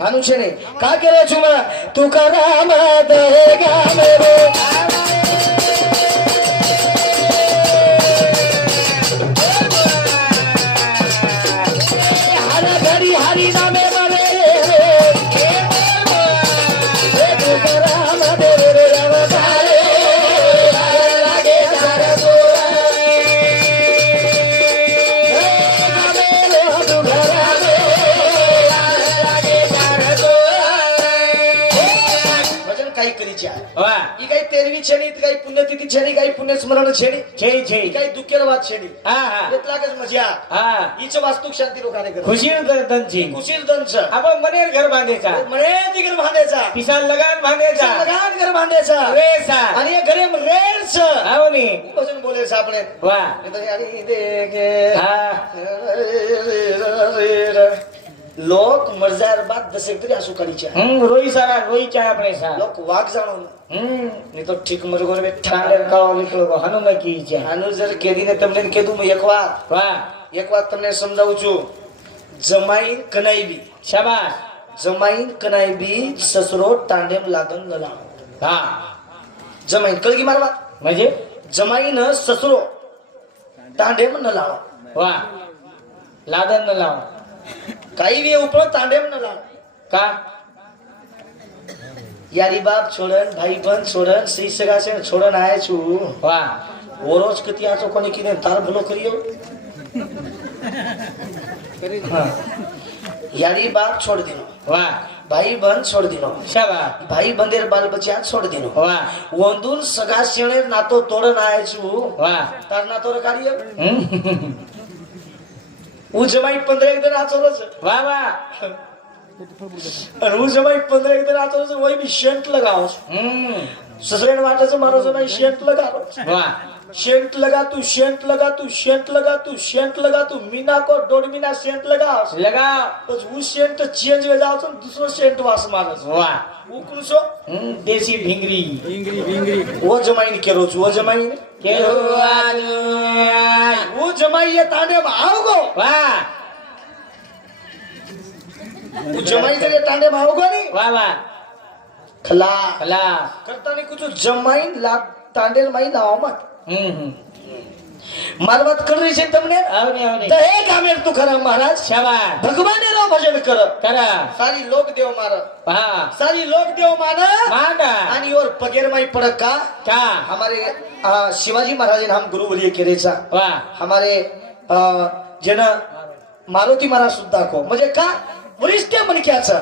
अनुशने का केलं चुमा तुकाराम देगा मेरे हर घड़ी हरि नामे मरे तुकाराम देवे अवतारे लागे काही करीची आहे ही काही तेरवी छेडी काही पुण्यतिथी छेडी काही पुण्यस्मरण छेडी छे छे काही दुःखेर वाद छेडी हा हा એટલાકच મજા हा हीच वास्तुक शांती लोकांनी कर खुशीर दंची कुशील दंच आपण मनेर घर बांधायचा मने तिकडे बांधायचा पिसाल लगान बांधायचा लगान घर बांधायचा रेसा आणि घरे रेड्स आवनी भजन बोलायचं आपण वा आणि देगे हा लोक मर्जार बाद दसेक तरी असू करीच्या रोई सारा रोई चाय अपने सा लोक वाघ जाणून नहीं तो ठीक मर गोर में ठाणे काव निकलो को हनुम की चाय આનું જર કેદીને તમને કીધું મેં એક વાત તમને સમજાવું છું જમાઈન કનાઈબી शाबाश જમાઈન કનાઈબી સસરો તાંડેમ લાગન લલાણો हा જમાઈન કલગી મારવા म्हणजे જમાઈન સસરો તાંડેમ ન લાણો वा लादन न लाव काही वे उपळ तांडेम न लाणो का यारी बाप छोडन भाई बन छोडन श्री सगासे छोडन आए छु वा ओरोज कती आचो कोणी किने तार भलो करियो हा यारी बाप छोड़ दिनो वा भाई बहन छोड़ दिनो शाबाश भाई बंदेर बाल बच्चा छोड़ दिनो वा वंदूर सगा शेणेर नातो तोडन आए छु वा तार नातो कार्य उ जमाई 15 एक दिन आचोरच वा वा और उ जमाई 15 एक दिन आचोरच वही भी शेंट लगाओ ससरेन वाटाचं मारो जमाई शेंट लगाओ वा शेंट लगा तू शेंट लगा तू शेंट लगा तू शेंट लगा तू मीना को 2 महीना शेंट लगा लगा तो वो शेंट चेंज हो जाओ तो दूसरो शेंट वास मारस वा वो कुनसो देसी भिंगरी वो जमाईन केरो वो जमाईन केरो वो जमाई ये ताने में आओगो वा वो जमाई जरे ताने में आओगो नहीं वा वा खला खला करता नहीं कुछ जमाईन ला तांडेल माई लाओ मत मार बात कर रही है तुमने आवने आवने तो एक आमेर तू खरा महाराज शाबाश भगवान रो भजन कर करा सारी लोक देव मार हा सारी लोक देव माना माना आणि और पगेर माई पडक का का हमारे शिवाजी महाराज हम गुरुवर्य केरेचा वा हमारे जन मारुती महाराज सुद्धा को म्हणजे का वरिष्ठ मनक्याचा